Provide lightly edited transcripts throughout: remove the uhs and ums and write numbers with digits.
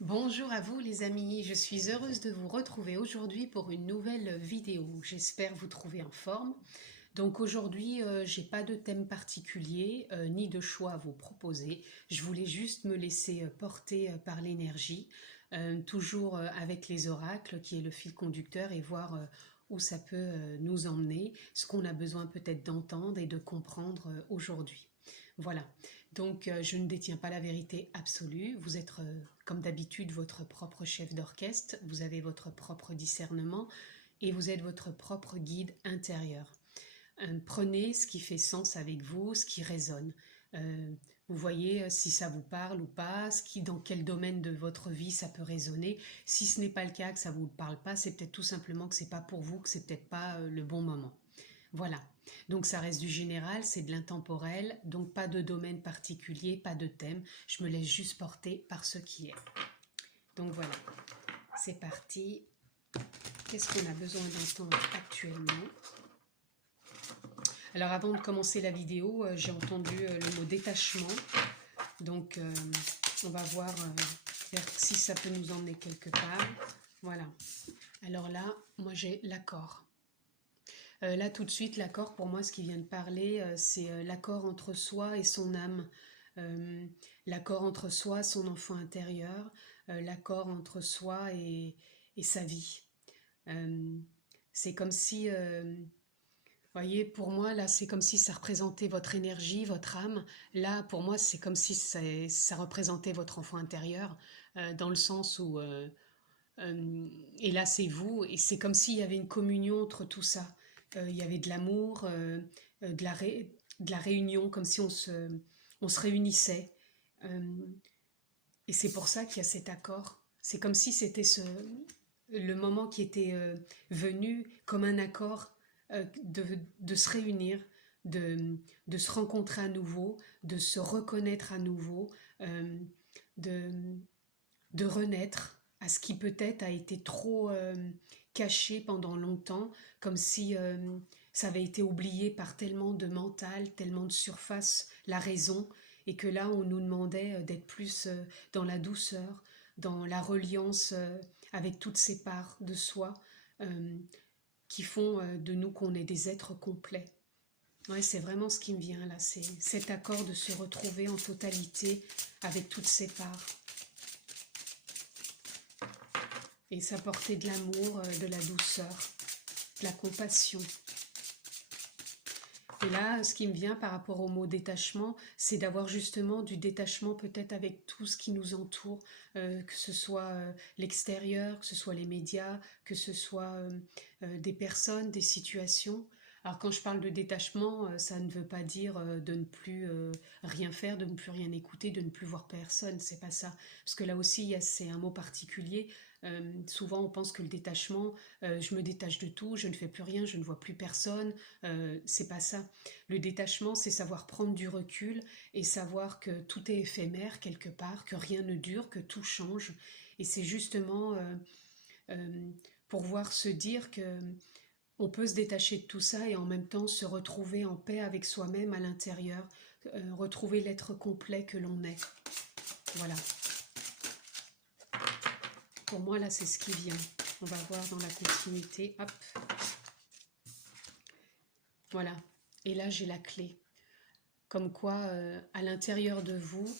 Bonjour à vous les amis, je suis heureuse de vous retrouver aujourd'hui pour une nouvelle vidéo. J'espère vous trouver en forme. Donc aujourd'hui, j'ai pas de thème particulier ni de choix à vous proposer. Je voulais juste me laisser porter par l'énergie, toujours avec les oracles qui est le fil conducteur et voir où ça peut nous emmener, ce qu'on a besoin peut-être d'entendre et de comprendre aujourd'hui. Voilà, donc je ne détiens pas la vérité absolue, vous êtes comme d'habitude votre propre chef d'orchestre, vous avez votre propre discernement et vous êtes votre propre guide intérieur. Prenez ce qui fait sens avec vous, ce qui résonne. Euh, vous voyez si ça vous parle ou pas, dans quel domaine de votre vie ça peut résonner. Si ce n'est pas le cas, que ça ne vous parle pas, c'est peut-être tout simplement que c'est pas pour vous, que c'est peut-être pas le bon moment. Voilà. Donc ça reste du général, c'est de l'intemporel, donc pas de domaine particulier, pas de thème. Je me laisse juste porter par ce qui est. Donc voilà, c'est parti. Qu'est-ce qu'on a besoin d'entendre actuellement? Alors avant de commencer la vidéo, j'ai entendu le mot détachement. Donc on va voir si ça peut nous emmener quelque part. Voilà. Alors là, moi j'ai l'accord. Là tout de suite, l'accord pour moi, ce qui vient de parler, c'est l'accord entre soi et son âme. Euh, l'accord entre soi, son enfant intérieur, l'accord entre soi et sa vie. Euh, c'est comme si voyez, pour moi, là, c'est comme si ça représentait votre énergie, votre âme. Là, pour moi, c'est comme si ça représentait votre enfant intérieur, dans le sens où, et là, c'est vous, et c'est comme s'il y avait une communion entre tout ça. Il y avait de l'amour, de la réunion, comme si on se réunissait. Euh, et c'est pour ça qu'il y a cet accord. C'est comme si c'était le moment qui était venu comme un accord de se réunir, de, de se rencontrer à nouveau, de se reconnaître à nouveau, euh, de, de renaître à ce qui peut-être a été trop caché pendant longtemps, comme si ça avait été oublié par tellement de mental, tellement de surface, la raison, et que là on nous demandait d'être plus dans la douceur, dans la reliance avec toutes ces parts de soi euh, qui font de nous qu'on est des êtres complets. Ouais, c'est vraiment ce qui me vient là, c'est cet accord de se retrouver en totalité avec toutes ces parts. Et s'apporter de l'amour, de la douceur, de la compassion. Et là, ce qui me vient par rapport au mot détachement, c'est d'avoir justement du détachement peut-être avec tout ce qui nous entoure, que ce soit l'extérieur, que ce soit les médias, que ce soit des personnes, des situations. Alors quand je parle de détachement, ça ne veut pas dire de ne plus rien faire, de ne plus rien écouter, de ne plus voir personne, c'est pas ça. Parce que là aussi, c'est un mot particulier. Souvent on pense que le détachement, je me détache de tout, je ne fais plus rien, je ne vois plus personne, c'est pas ça. Le détachement, c'est savoir prendre du recul et savoir que tout est éphémère quelque part, que rien ne dure, que tout change. Et c'est justement pouvoir se dire que on peut se détacher de tout ça et en même temps se retrouver en paix avec soi-même à l'intérieur, retrouver l'être complet que l'on est. Voilà. Pour moi, là, c'est ce qui vient. On va voir dans la continuité. Hop. Voilà. Et là, j'ai la clé. Comme quoi, à l'intérieur de vous,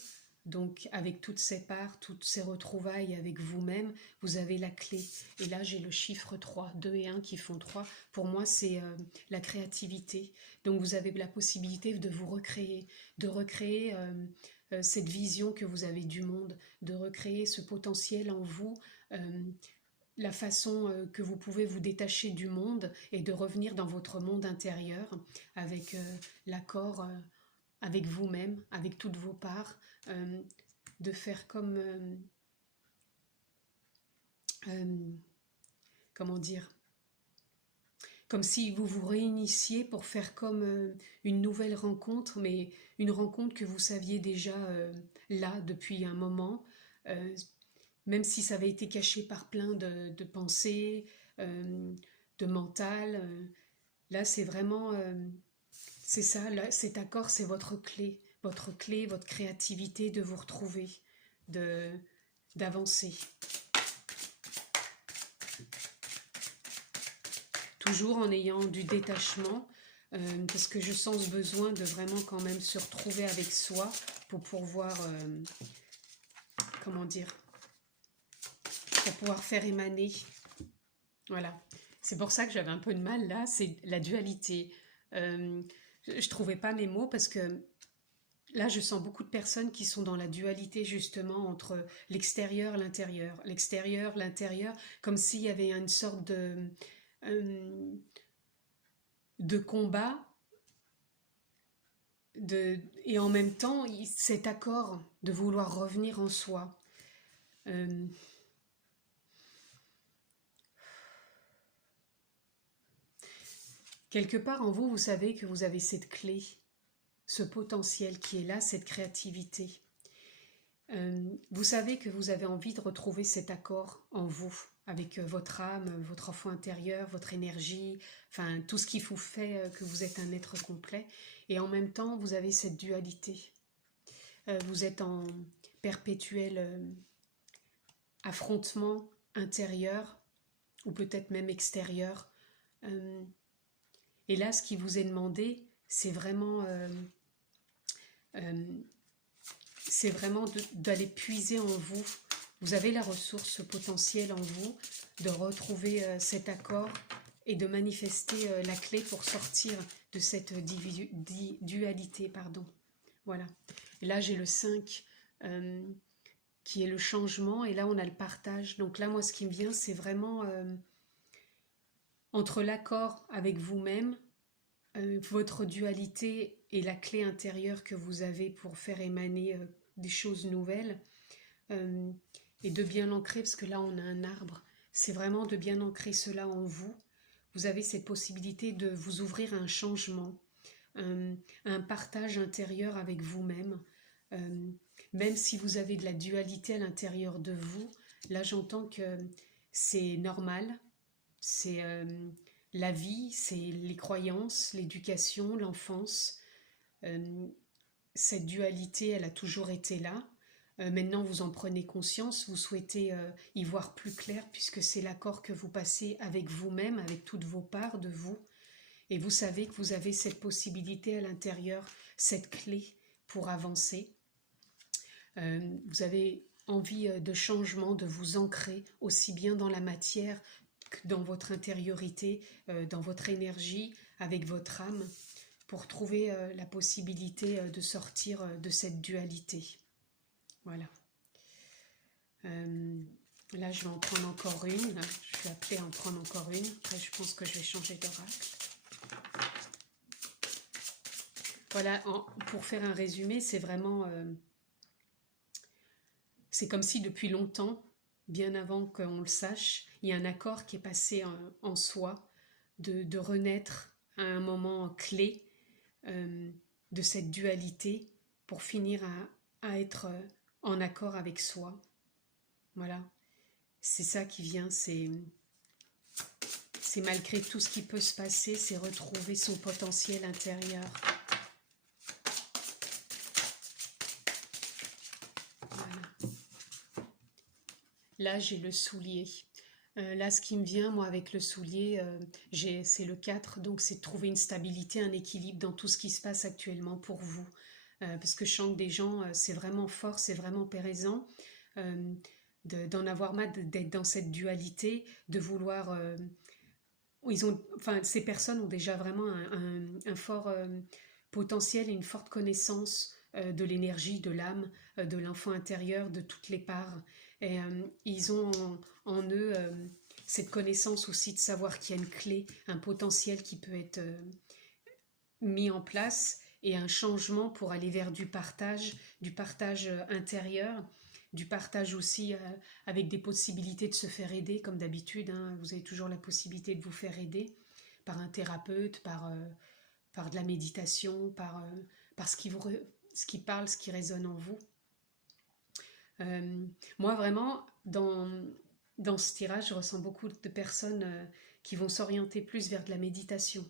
donc avec toutes ces parts, toutes ces retrouvailles avec vous-même, vous avez la clé. Et là, j'ai le chiffre 3, 2 et 1 qui font 3. Pour moi, c'est la créativité. Donc vous avez la possibilité de vous recréer, de recréer cette vision que vous avez du monde, de recréer ce potentiel en vous. La façon que vous pouvez vous détacher du monde et de revenir dans votre monde intérieur avec l'accord avec vous-même, avec toutes vos parts, de faire comme, euh, comment dire, comme si vous vous réunissiez pour faire comme une nouvelle rencontre, mais une rencontre que vous saviez déjà là depuis un moment, euh, même si ça avait été caché par plein de pensées, euh, de mental. Là, c'est vraiment, c'est ça, là, cet accord, c'est votre clé, votre créativité de vous retrouver, de, d'avancer. Toujours en ayant du détachement, parce que je sens ce besoin de vraiment quand même se retrouver avec soi pour pouvoir, comment dire, pour pouvoir faire émaner. Voilà. C'est pour ça que j'avais un peu de mal là, c'est la dualité. Je trouvais pas mes mots parce que là, je sens beaucoup de personnes qui sont dans la dualité justement entre l'extérieur, l'intérieur, comme s'il y avait une sorte euh, de combat, et en même temps cet accord de vouloir revenir en soi. Euh, Quelque part en vous, vous savez que vous avez cette clé, ce potentiel qui est là, cette créativité. Vous savez que vous avez envie de retrouver cet accord en vous, avec votre âme, votre enfant intérieur, votre énergie, enfin tout ce qui vous fait que vous êtes un être complet. Et en même temps, vous avez cette dualité. Vous êtes en perpétuel affrontement intérieur, ou peut-être même extérieur. Et là, ce qui vous est demandé, c'est vraiment d'aller puiser en vous. Vous avez la ressource, ce potentiel en vous, de retrouver cet accord et de manifester la clé pour sortir de cette dualité. Pardon. Voilà. Et là, j'ai le 5 qui est le changement, et là, on a le partage. Donc là, moi, ce qui me vient, c'est vraiment entre l'accord avec vous-même, votre dualité et la clé intérieure que vous avez pour faire émaner des choses nouvelles, et de bien l'ancrer, parce que là on a un arbre, c'est vraiment de bien ancrer cela en vous. Vous avez cette possibilité de vous ouvrir à un changement, à un partage intérieur avec vous-même, même si vous avez de la dualité à l'intérieur de vous. Là j'entends que c'est normal, c'est la vie, c'est les croyances, l'éducation, l'enfance. Cette dualité, elle a toujours été là. Maintenant, vous en prenez conscience, vous souhaitez y voir plus clair, puisque c'est l'accord que vous passez avec vous-même, avec toutes vos parts de vous. Et vous savez que vous avez cette possibilité à l'intérieur, cette clé pour avancer. Vous avez envie de changement, de vous ancrer aussi bien dans la matière que dans votre intériorité, dans votre énergie, avec votre âme, pour trouver la possibilité de sortir de cette dualité. Voilà. Là, je vais en prendre encore une. Je vais appeler à en prendre encore une. Après, je pense que je vais changer d'oracle. Voilà, pour faire un résumé, c'est vraiment... c'est comme si depuis longtemps, bien avant qu'on le sache, il y a un accord qui est passé en soi, de renaître à un moment clé de cette dualité pour finir à être en accord avec soi. Voilà, c'est ça qui vient, c'est malgré tout ce qui peut se passer, c'est retrouver son potentiel intérieur. Voilà. Là, j'ai le soulier. Là, ce qui me vient, moi, avec le soulier, c'est le 4, donc c'est de trouver une stabilité, un équilibre dans tout ce qui se passe actuellement pour vous. Parce que je sens que des gens, c'est vraiment fort, c'est vraiment présent, d'en avoir marre d'être dans cette dualité, de vouloir... ces personnes ont déjà vraiment un fort potentiel et une forte connaissance de l'énergie, de l'âme, de l'enfant intérieur, de toutes les parts. Et ils ont en eux cette connaissance aussi de savoir qu'il y a une clé, un potentiel qui peut être mis en place, et un changement pour aller vers du partage intérieur, du partage aussi avec des possibilités de se faire aider, comme d'habitude, hein, vous avez toujours la possibilité de vous faire aider par un thérapeute, par de la méditation, par ce qui parle, ce qui résonne en vous. Moi vraiment, dans ce tirage, je ressens beaucoup de personnes qui vont s'orienter plus vers de la méditation.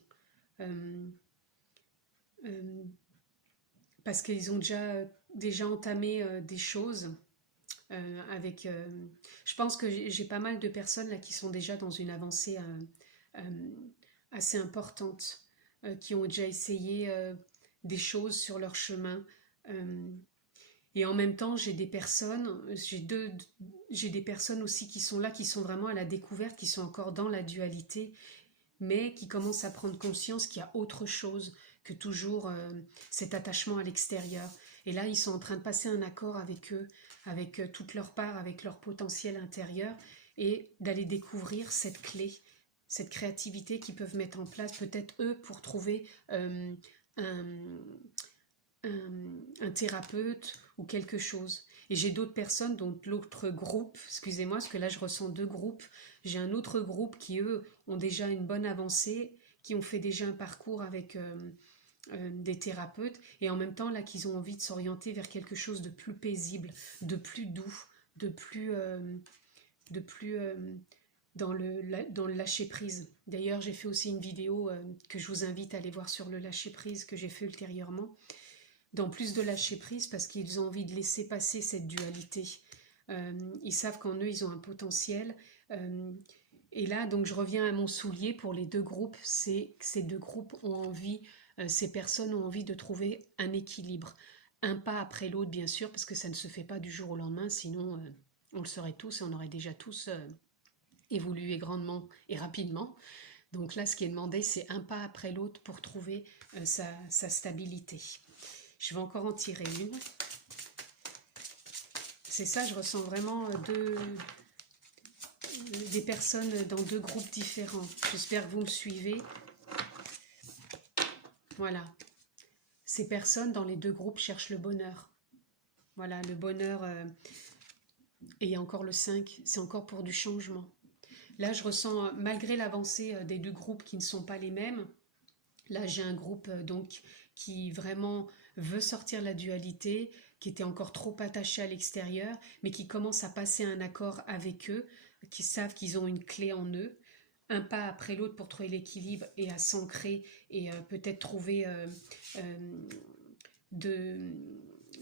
Parce qu'ils ont déjà entamé des choses Je pense que j'ai pas mal de personnes là qui sont déjà dans une avancée assez importante, qui ont déjà essayé des choses sur leur chemin. Euh, et en même temps, j'ai des personnes aussi qui sont là, qui sont vraiment à la découverte, qui sont encore dans la dualité, mais qui commencent à prendre conscience qu'il y a autre chose que toujours cet attachement à l'extérieur. Et là, ils sont en train de passer un accord avec eux, avec toute leur part, avec leur potentiel intérieur, et d'aller découvrir cette clé, cette créativité qu'ils peuvent mettre en place, peut-être eux, pour trouver un, un thérapeute ou quelque chose. Et j'ai d'autres personnes, dont l'autre groupe, excusez-moi, parce que là je ressens deux groupes. J'ai un autre groupe qui, eux, ont déjà une bonne avancée, qui ont fait déjà un parcours avec des thérapeutes, et en même temps, là, qu'ils ont envie de s'orienter vers quelque chose de plus paisible, de plus doux, de plus dans le lâcher-prise. D'ailleurs, j'ai fait aussi une vidéo que je vous invite à aller voir sur le lâcher-prise que j'ai fait ultérieurement, dans plus de lâcher prise, parce qu'ils ont envie de laisser passer cette dualité. Ils savent qu'en eux, ils ont un potentiel. Et là, donc, je reviens à mon soulier pour les deux groupes. Ces deux groupes ont envie, ces personnes ont envie de trouver un équilibre. Un pas après l'autre, bien sûr, parce que ça ne se fait pas du jour au lendemain, sinon on le saurait tous et on aurait déjà tous évolué grandement et rapidement. Donc là, ce qui est demandé, c'est un pas après l'autre pour trouver sa stabilité. Je vais encore en tirer une. C'est ça, je ressens vraiment des personnes dans deux groupes différents. J'espère que vous me suivez. Voilà. Ces personnes dans les deux groupes cherchent le bonheur. Voilà, le bonheur. Et il y a encore le 5, c'est encore pour du changement. Là, je ressens, malgré l'avancée des deux groupes qui ne sont pas les mêmes, là, j'ai un groupe donc qui vraiment veut sortir de la dualité, qui était encore trop attaché à l'extérieur, mais qui commence à passer un accord avec eux, qui savent qu'ils ont une clé en eux, un pas après l'autre pour trouver l'équilibre et à s'ancrer et peut-être trouver de,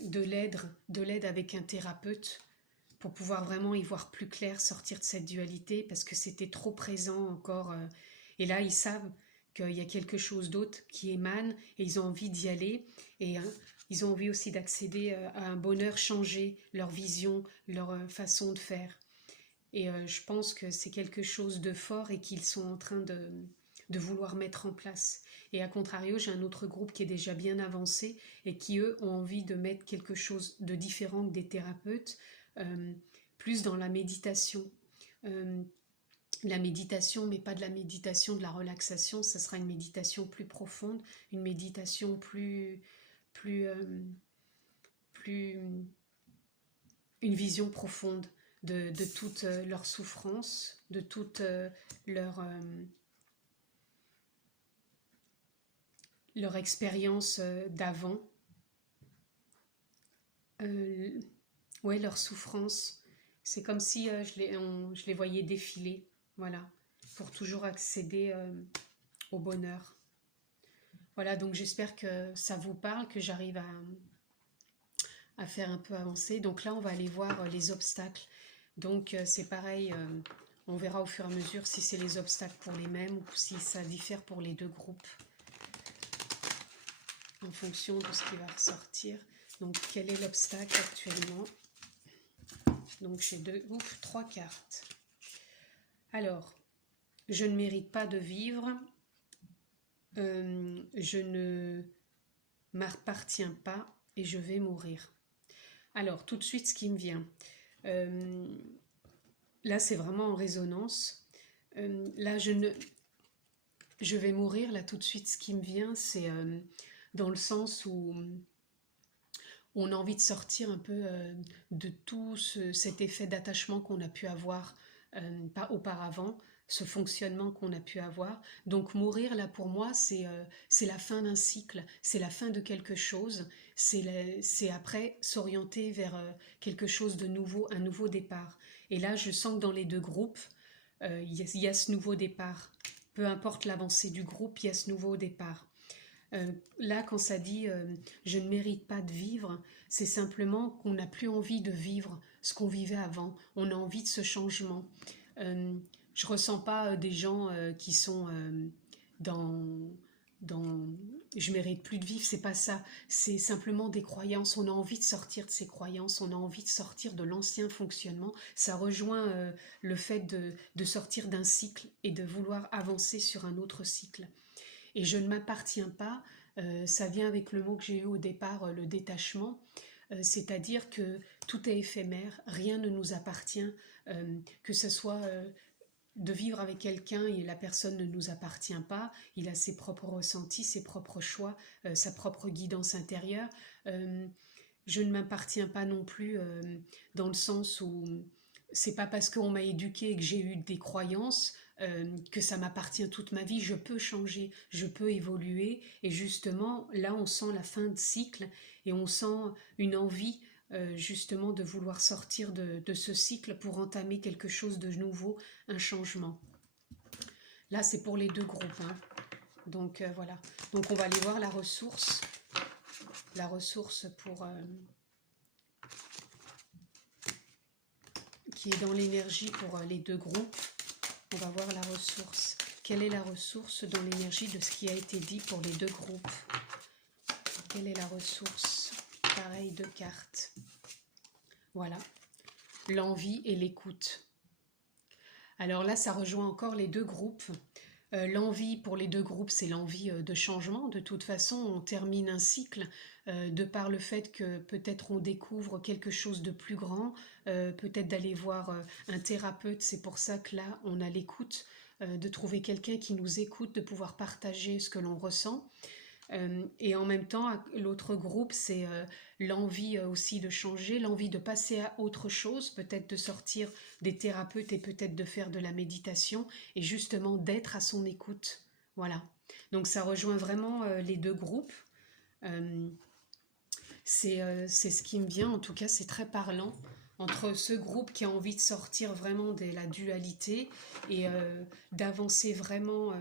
de l'aide avec un thérapeute pour pouvoir vraiment y voir plus clair, sortir de cette dualité, parce que c'était trop présent encore. Et là, ils savent qu'il y a quelque chose d'autre qui émane, et ils ont envie d'y aller, et ils ont envie aussi d'accéder à un bonheur changé, leur vision, leur façon de faire. Et je pense que c'est quelque chose de fort et qu'ils sont en train de vouloir mettre en place. Et à contrario, j'ai un autre groupe qui est déjà bien avancé et qui, eux, ont envie de mettre quelque chose de différent que des thérapeutes, plus dans la méditation. La méditation, mais pas de la méditation de la relaxation, ça sera une méditation plus profonde, une méditation plus une vision profonde de toute leur souffrance, de toute leur expérience d'avant, ouais, leur souffrance. C'est comme si je les voyais défiler, voilà, pour toujours accéder au bonheur. Voilà, donc j'espère que ça vous parle, que j'arrive à faire un peu avancer. Donc là, on va aller voir les obstacles. Donc c'est pareil, on verra au fur et à mesure si c'est les obstacles pour les mêmes ou si ça diffère pour les deux groupes, en fonction de ce qui va ressortir. Donc quel est l'obstacle actuellement? Donc j'ai trois cartes. Alors, je ne mérite pas de vivre, je ne m'appartiens pas et je vais mourir. Alors, tout de suite, ce qui me vient. Là, c'est vraiment en résonance. Là, je vais mourir. Là, tout de suite, ce qui me vient, c'est dans le sens où on a envie de sortir un peu de tout cet effet d'attachement qu'on a pu avoir auparavant, ce fonctionnement qu'on a pu avoir. Donc mourir, là, pour moi, c'est la fin d'un cycle, c'est la fin de quelque chose, c'est après s'orienter vers quelque chose de nouveau, un nouveau départ. Et là, je sens que dans les deux groupes, il y a ce nouveau départ. Peu importe l'avancée du groupe, il y a ce nouveau départ. Là, quand ça dit je ne mérite pas de vivre, c'est simplement qu'on n'a plus envie de vivre ce qu'on vivait avant. On a envie de ce changement. Je ressens pas des gens qui sont dans dans je mérite plus de vivre, c'est pas ça. C'est simplement des croyances. On a envie de sortir de ces croyances, on a envie de sortir de l'ancien fonctionnement. Ça rejoint le fait de sortir d'un cycle et de vouloir avancer sur un autre cycle. Et je ne m'appartiens pas, ça vient avec le mot que j'ai eu au départ, le détachement, c'est-à-dire que tout est éphémère, rien ne nous appartient, que ce soit de vivre avec quelqu'un et la personne ne nous appartient pas, il a ses propres ressentis, ses propres choix, sa propre guidance intérieure. Je ne m'appartiens pas non plus dans le sens où c'est pas parce qu'on m'a éduqué et que j'ai eu des croyances que ça m'appartient toute ma vie. Je peux changer, je peux évoluer et justement là on sent la fin de cycle et on sent une envie justement de vouloir sortir de ce cycle pour entamer quelque chose de nouveau, un changement. Là c'est pour les deux groupes, hein. Donc voilà, donc on va aller voir la ressource pour qui est dans l'énergie pour les deux groupes. On va voir la ressource. Quelle est la ressource dans l'énergie de ce qui a été dit pour les deux groupes? Quelle est la ressource? Pareil, deux cartes. Voilà. L'envie et l'écoute. Alors là, ça rejoint encore les deux groupes. L'envie pour les deux groupes, c'est l'envie de changement. De toute façon, on termine un cycle de par le fait que peut-être on découvre quelque chose de plus grand, peut-être d'aller voir un thérapeute. C'est pour ça que là, on a l'écoute, de trouver quelqu'un qui nous écoute, de pouvoir partager ce que l'on ressent. Et en même temps, l'autre groupe, c'est l'envie aussi de changer, l'envie de passer à autre chose, peut-être de sortir des thérapeutes et peut-être de faire de la méditation et justement d'être à son écoute. Voilà. Donc ça rejoint vraiment les deux groupes. C'est ce qui me vient, en tout cas c'est très parlant entre ce groupe qui a envie de sortir vraiment de la dualité et d'avancer vraiment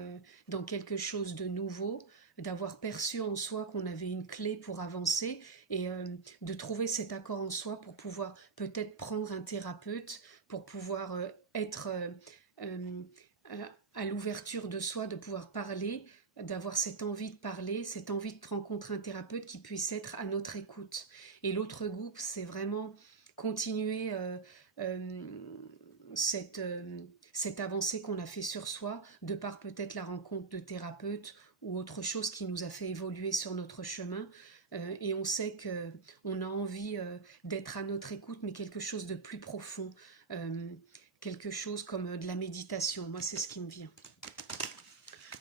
dans quelque chose de nouveau, d'avoir perçu en soi qu'on avait une clé pour avancer et de trouver cet accord en soi pour pouvoir peut-être prendre un thérapeute, pour pouvoir être à l'ouverture de soi, de pouvoir parler, d'avoir cette envie de parler, cette envie de rencontrer un thérapeute qui puisse être à notre écoute. Et l'autre groupe, c'est vraiment continuer cette avancée qu'on a fait sur soi, de par peut-être la rencontre de thérapeutes ou autre chose qui nous a fait évoluer sur notre chemin. Et on sait qu'on a envie d'être à notre écoute, mais quelque chose de plus profond, quelque chose comme de la méditation. Moi, c'est ce qui me vient.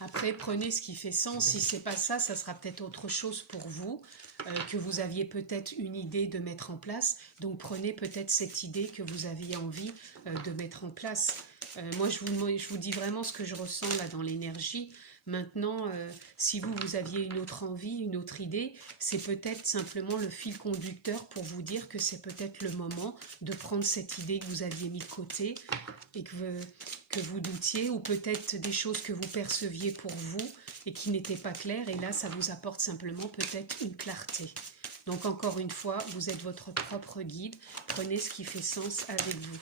Après, prenez ce qui fait sens. Si c'est pas ça, ça sera peut-être autre chose pour vous, que vous aviez peut-être une idée de mettre en place. Donc, prenez peut-être cette idée que vous aviez envie de mettre en place. Moi, je vous dis vraiment ce que je ressens là dans l'énergie. Maintenant, si vous aviez une autre envie, une autre idée, c'est peut-être simplement le fil conducteur pour vous dire que c'est peut-être le moment de prendre cette idée que vous aviez mis de côté et que vous doutiez, ou peut-être des choses que vous perceviez pour vous et qui n'étaient pas claires, et là, ça vous apporte simplement peut-être une clarté. Donc encore une fois, vous êtes votre propre guide, prenez ce qui fait sens avec vous.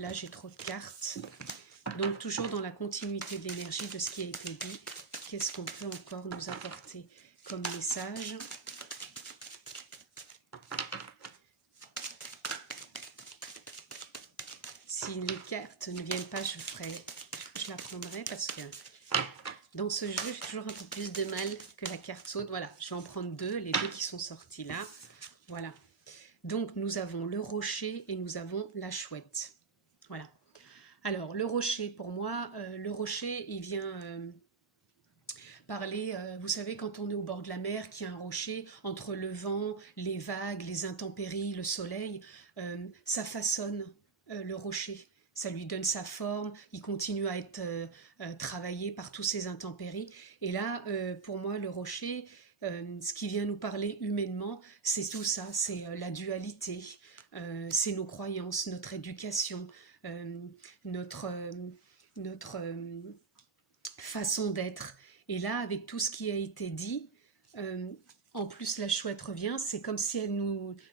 Là, j'ai trop de cartes. Donc toujours dans la continuité de l'énergie de ce qui a été dit, qu'est-ce qu'on peut encore nous apporter comme message? Si les cartes ne viennent pas, je la prendrai parce que dans ce jeu, j'ai toujours un peu plus de mal que la carte saute. Voilà, je vais en prendre deux, les deux qui sont sortis là. Voilà. Donc nous avons le rocher et nous avons la chouette. Voilà. Alors, le rocher, pour moi, le rocher, il vient parler, vous savez, quand on est au bord de la mer, qu'il y a un rocher, entre le vent, les vagues, les intempéries, le soleil, ça façonne le rocher. Ça lui donne sa forme, il continue à être travaillé par tous ces intempéries. Et là, pour moi, le rocher, ce qui vient nous parler humainement, c'est tout ça, c'est la dualité, c'est nos croyances, notre éducation, notre façon d'être. Et là, avec tout ce qui a été dit, En plus, la chouette revient, c'est comme si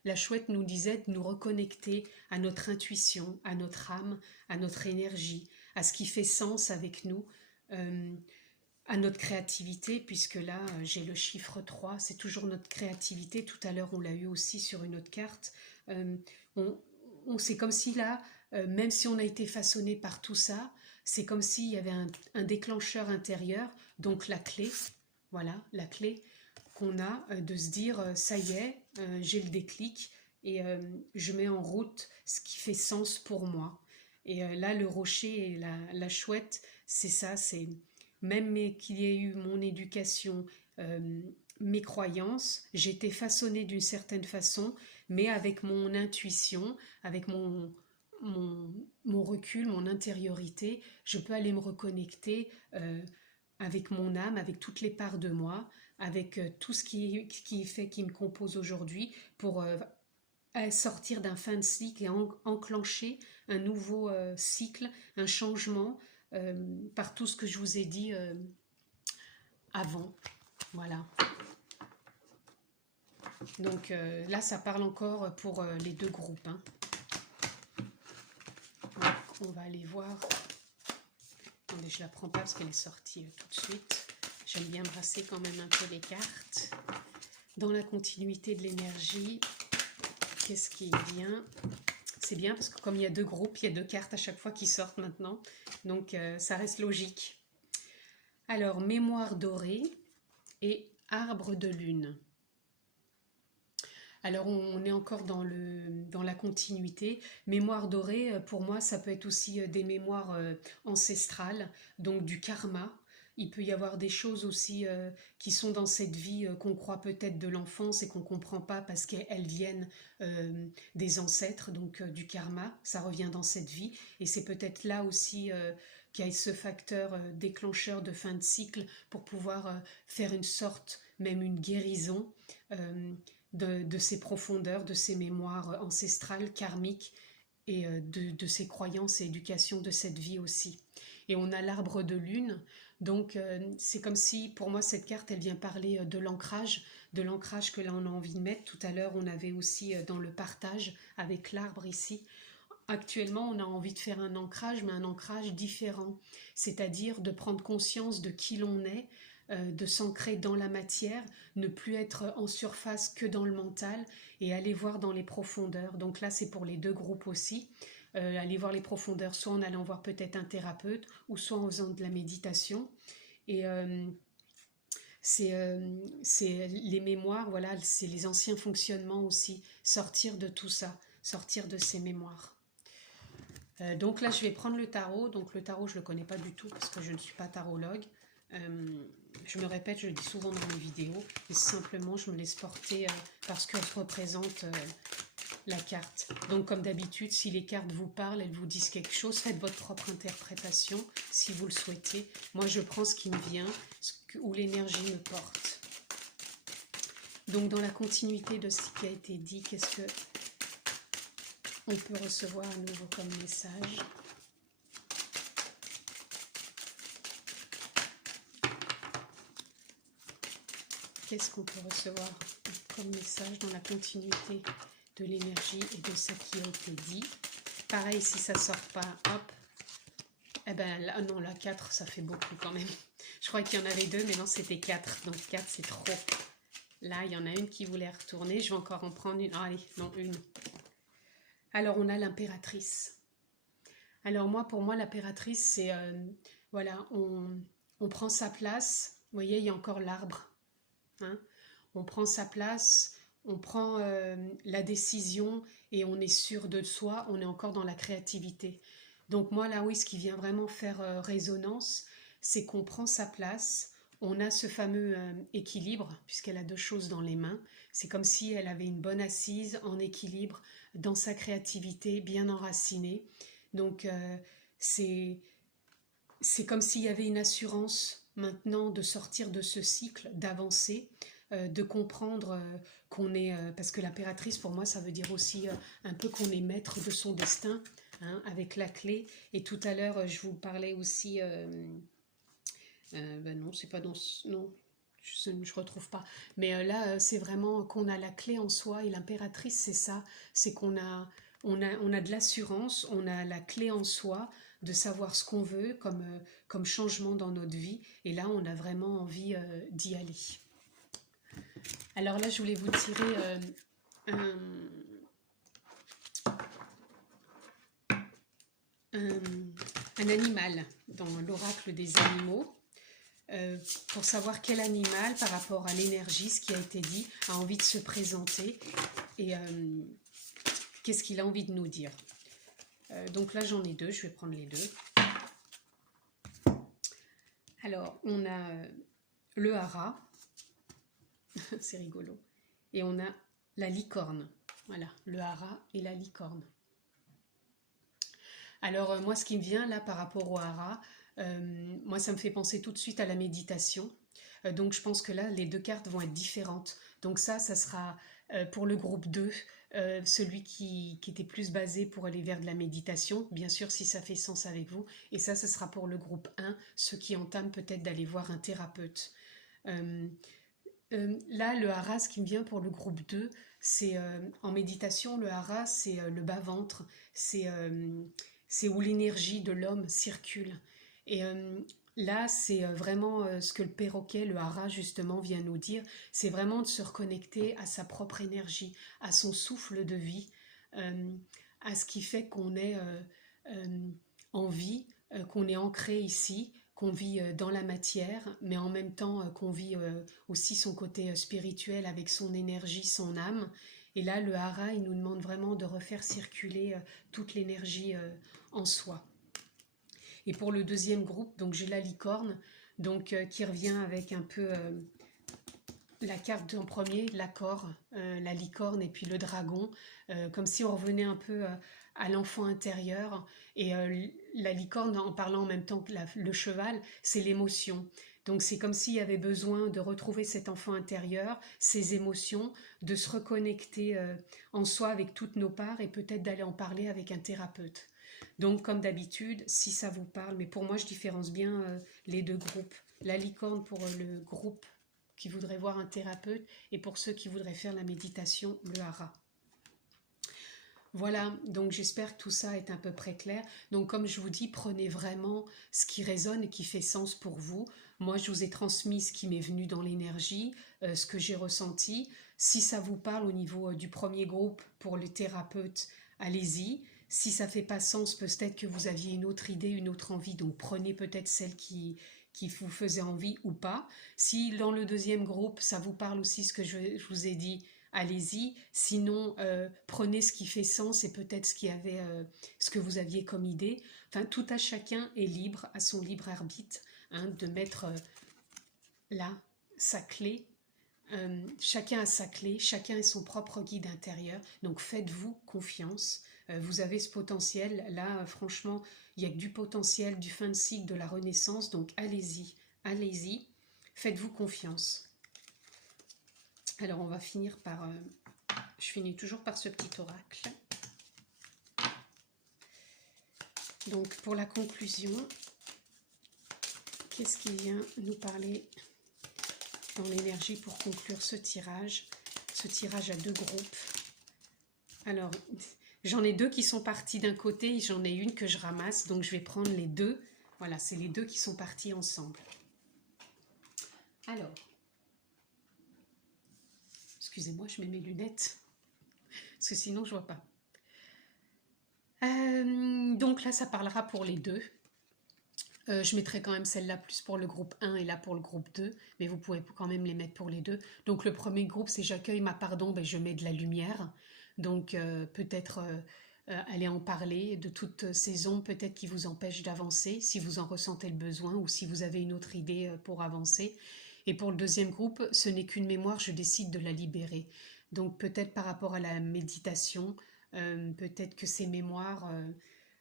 la chouette nous disait de nous reconnecter à notre intuition, à notre âme, à notre énergie, à ce qui fait sens avec nous, à notre créativité, puisque là, j'ai le chiffre 3, c'est toujours notre créativité. Tout à l'heure, on l'a eu aussi sur une autre carte. C'est comme si là, même si on a été façonné par tout ça, c'est comme s'il y avait un déclencheur intérieur, donc la clé, voilà, la clé qu'on a de se dire ça y est, j'ai le déclic et je mets en route ce qui fait sens pour moi. Et là, le rocher et la chouette, c'est ça, c'est même qu'il y ait eu mon éducation, mes croyances, j'ai été façonnée d'une certaine façon, mais avec mon intuition, avec mon recul, mon intériorité, je peux aller me reconnecter avec mon âme, avec toutes les parts de moi, avec tout ce qui fait, qui me compose aujourd'hui, pour sortir d'un fin de cycle et enclencher un nouveau cycle, un changement par tout ce que je vous ai dit avant. Voilà. Donc là, ça parle encore pour les deux groupes. Hein. Donc, on va aller voir. Attendez, je la prends pas parce qu'elle est sortie tout de suite. J'aime bien brasser quand même un peu les cartes. Dans la continuité de l'énergie, qu'est-ce qui est bien? C'est bien parce que comme il y a deux groupes, il y a deux cartes à chaque fois qui sortent maintenant. Donc ça reste logique. Alors, mémoire dorée et arbre de lune. Alors on est encore dans la continuité. Mémoire dorée, pour moi, ça peut être aussi des mémoires ancestrales, donc du karma. Il peut y avoir des choses aussi qui sont dans cette vie qu'on croit peut-être de l'enfance et qu'on ne comprend pas parce qu'elles viennent des ancêtres, donc du karma, ça revient dans cette vie. Et c'est peut-être là aussi qu'il y a ce facteur déclencheur de fin de cycle pour pouvoir faire une sorte, même une guérison de ces profondeurs, de ces mémoires ancestrales, karmiques, et de ces croyances et éducations de cette vie aussi. Et on a l'arbre de lune, donc c'est comme si, pour moi, cette carte, elle vient parler de l'ancrage que là on a envie de mettre. Tout à l'heure, on avait aussi dans le partage avec l'arbre ici. Actuellement, on a envie de faire un ancrage, mais un ancrage différent, c'est-à-dire de prendre conscience de qui l'on est, de s'ancrer dans la matière, ne plus être en surface que dans le mental et aller voir dans les profondeurs. Donc là, c'est pour les deux groupes aussi. Aller voir les profondeurs, soit en allant voir peut-être un thérapeute ou soit en faisant de la méditation. Et c'est les mémoires, voilà, c'est les anciens fonctionnements aussi, sortir de tout ça, sortir de ces mémoires. Donc là, je vais prendre le tarot. Donc le tarot, je ne le connais pas du tout parce que je ne suis pas tarologue. Je me répète, je le dis souvent dans mes vidéos, et simplement je me laisse porter parce qu'elle représente la carte. Donc comme d'habitude, si les cartes vous parlent, elles vous disent quelque chose, faites votre propre interprétation si vous le souhaitez. Moi je prends ce qui me vient, où l'énergie me porte. Donc dans la continuité de ce qui a été dit, qu'est-ce que on peut recevoir à nouveau comme message ? Qu'est-ce qu'on peut recevoir comme message dans la continuité de l'énergie et de ce qui a été dit? Pareil, si ça ne sort pas, hop. Eh ben là, non, la 4, ça fait beaucoup quand même. Je crois qu'il y en avait 2, mais non, c'était 4. Donc 4, c'est trop. Là, il y en a une qui voulait retourner. Je vais encore en prendre une. Ah, allez, non, une. Alors, on a l'impératrice. Alors moi, pour moi, l'impératrice, c'est... voilà, on prend sa place. Vous voyez, il y a encore l'arbre. Hein, on prend sa place, on prend la décision et on est sûr de soi, on est encore dans la créativité. Donc moi là oui, ce qui vient vraiment faire résonance, c'est qu'on prend sa place, on a ce fameux équilibre, puisqu'elle a deux choses dans les mains, c'est comme si elle avait une bonne assise en équilibre, dans sa créativité, bien enracinée. Donc c'est comme s'il y avait une assurance maintenant de sortir de ce cycle, d'avancer, de comprendre qu'on est... parce que l'impératrice, pour moi, ça veut dire aussi un peu qu'on est maître de son destin, hein, avec la clé. Et tout à l'heure, je vous parlais aussi... ben non, c'est pas dans... Non. je ne retrouve pas. Mais là, c'est vraiment qu'on a la clé en soi, et l'impératrice, c'est ça, c'est on a de l'assurance, on a la clé en soi de savoir ce qu'on veut comme changement dans notre vie, et là, on a vraiment envie d'y aller. Alors là, je voulais vous tirer un animal dans l'oracle des animaux. Pour savoir quel animal, par rapport à l'énergie, ce qui a été dit, a envie de se présenter et qu'est-ce qu'il a envie de nous dire. Donc là, j'en ai deux, je vais prendre les deux. Alors, on a le hara, c'est rigolo, et on a la licorne. Voilà, le hara et la licorne. Alors, moi, ce qui me vient là par rapport au hara, moi, ça me fait penser tout de suite à la méditation. Donc, je pense que là, les deux cartes vont être différentes. Donc ça sera pour le groupe 2, celui qui était plus basé pour aller vers de la méditation, bien sûr, si ça fait sens avec vous. Et ça sera pour le groupe 1, ceux qui entament peut-être d'aller voir un thérapeute. Là, le hara, ce qui me vient pour le groupe 2, c'est en méditation, le hara, c'est le bas-ventre, c'est où l'énergie de l'homme circule. Et là, c'est vraiment ce que le perroquet, le hara, justement, vient nous dire. C'est vraiment de se reconnecter à sa propre énergie, à son souffle de vie, à ce qui fait qu'on est en vie, qu'on est ancré ici, qu'on vit dans la matière, mais en même temps qu'on vit aussi son côté spirituel avec son énergie, son âme. Et là, le hara, il nous demande vraiment de refaire circuler toute l'énergie en soi. Et pour le deuxième groupe, donc j'ai la licorne, donc qui revient avec un peu la carte en premier, l'accord, la licorne et puis le dragon, comme si on revenait un peu à l'enfant intérieur. Et la licorne, en parlant en même temps que le cheval, c'est l'émotion. Donc c'est comme s'il y avait besoin de retrouver cet enfant intérieur, ses émotions, de se reconnecter en soi avec toutes nos parts et peut-être d'aller en parler avec un thérapeute. Donc comme d'habitude, si ça vous parle, mais pour moi je différencie bien les deux groupes. La licorne pour le groupe qui voudraient voir un thérapeute et pour ceux qui voudraient faire la méditation, le hara. Voilà, donc j'espère que tout ça est à peu près clair. Donc comme je vous dis, prenez vraiment ce qui résonne et qui fait sens pour vous. Moi, je vous ai transmis ce qui m'est venu dans l'énergie, ce que j'ai ressenti. Si ça vous parle au niveau du premier groupe pour le thérapeute, allez-y. Si ça ne fait pas sens, peut-être que vous aviez une autre idée, une autre envie, donc prenez peut-être celle qui vous faisait envie ou pas. Si dans le deuxième groupe, ça vous parle aussi ce que je vous ai dit, allez-y. Sinon, prenez ce qui fait sens et peut-être ce que vous aviez comme idée. Enfin, tout à chacun est libre, à son libre arbitre, hein, de mettre là sa clé. Chacun a sa clé, chacun a son propre guide intérieur. Donc faites-vous confiance. Vous avez ce potentiel. Là, franchement, il n'y a que du potentiel, du fin de cycle, de la renaissance. Donc allez-y, allez-y. Faites-vous confiance. Alors, on va finir par... je finis toujours par ce petit oracle. Donc, pour la conclusion, qu'est-ce qui vient nous parler dans l'énergie pour conclure ce tirage à deux groupes? Alors, j'en ai deux qui sont partis d'un côté et j'en ai une que je ramasse, donc je vais prendre les deux. Voilà, c'est les deux qui sont partis ensemble. Alors, excusez-moi, je mets mes lunettes, parce que sinon je ne vois pas. Donc là, ça parlera pour les deux. Je mettrai quand même celle-là plus pour le groupe 1 et là pour le groupe 2, mais vous pouvez quand même les mettre pour les deux. Donc le premier groupe, c'est j'accueille ma pardon, ben, je mets de la lumière. Donc peut-être aller en parler de toutes ces ombres peut-être qui vous empêchent d'avancer, si vous en ressentez le besoin ou si vous avez une autre idée pour avancer. Et pour le deuxième groupe, ce n'est qu'une mémoire, je décide de la libérer. Donc peut-être par rapport à la méditation, peut-être que ces mémoires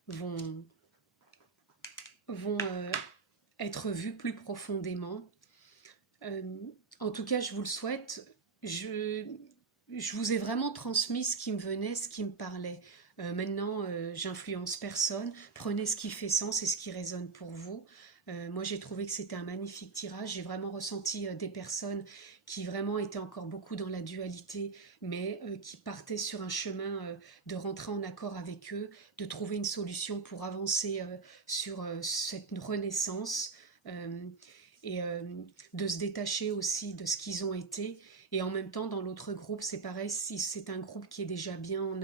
vont être vues plus profondément. En tout cas, je vous le souhaite. Je vous ai vraiment transmis ce qui me venait, ce qui me parlait. Maintenant, j'influence personne. Prenez ce qui fait sens et ce qui résonne pour vous. Moi, j'ai trouvé que c'était un magnifique tirage. J'ai vraiment ressenti des personnes qui vraiment étaient encore beaucoup dans la dualité, mais qui partaient sur un chemin de rentrer en accord avec eux, de trouver une solution pour avancer sur cette renaissance et de se détacher aussi de ce qu'ils ont été. Et en même temps, dans l'autre groupe, c'est pareil, si c'est un groupe qui est déjà bien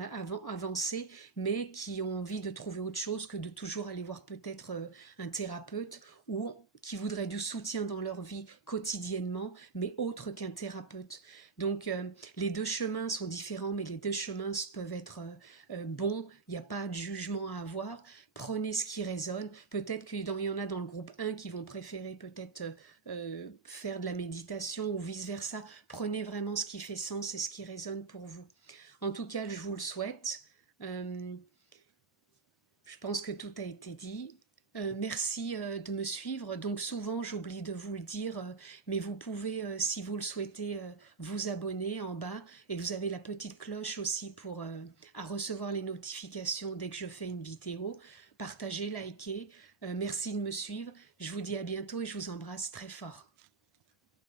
avancé, mais qui ont envie de trouver autre chose que de toujours aller voir peut-être un thérapeute, ou qui voudraient du soutien dans leur vie quotidiennement, mais autre qu'un thérapeute. Donc les deux chemins sont différents, mais les deux chemins peuvent être bons, il n'y a pas de jugement à avoir. Prenez ce qui résonne. Peut-être qu'il y en a dans le groupe 1 qui vont préférer peut-être faire de la méditation ou vice-versa. Prenez vraiment ce qui fait sens et ce qui résonne pour vous. En tout cas, je vous le souhaite. Je pense que tout a été dit. Merci de me suivre. Donc souvent, j'oublie de vous le dire, mais vous pouvez, si vous le souhaitez, vous abonner en bas. Et vous avez la petite cloche aussi pour à recevoir les notifications dès que je fais une vidéo. Partagez, likez. Merci de me suivre. Je vous dis à bientôt et je vous embrasse très fort.